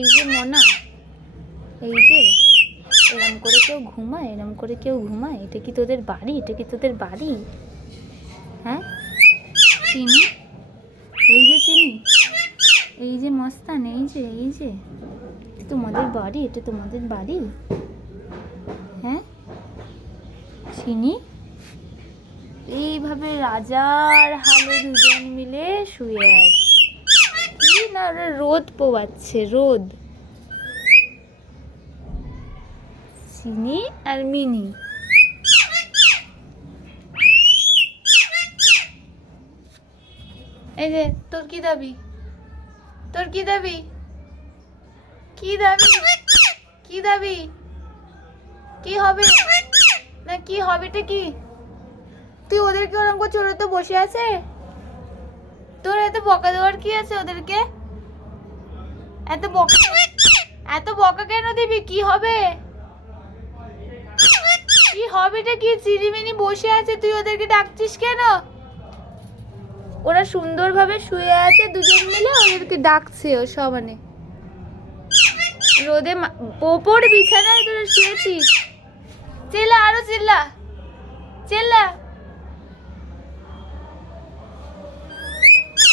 এই যে মনা, এই যে এরম করে কেউ ঘুমায়, এরম করে কেউ ঘুমায়? এটা কি তোদের বাড়ি? এটা কি তোদের বাড়ি? হ্যাঁ চিনি, এই যে চিনি, এই যে মস্তান, এই যে তোমাদের বাড়ি? এটা তোমাদের বাড়ি? হ্যাঁ চিনি, এইভাবে রাজার হালে দুজন মিলে শুয়ে আছে। কি না ওরা রোদ পোয়াচ্ছে, রোদ। চিনি আর মিনি। এই যে তোর কি দাবি? তোর কি দাবি? কি দাবি? কি দাবি? কি হবে না কি হবেটা কি? তুই ওদেরকে ওরকম করছিস, ওরা তো বসে আছে। তোর এত বকা দেওয়ার কি আছে ওদেরকে? এত বকা কেন দিবি? কি হবে? কি হবেটা কি? চিরিমিনি বসে আছে, তুই ওদেরকে ডাকছিস কেন? ওরা সুন্দরভাবে শুয়ে আছে দুজন মিলে, ওদেরকে ডাকছে ও সমানে। রোদে ওপর বিছানায় তোরা শুয়েছিস।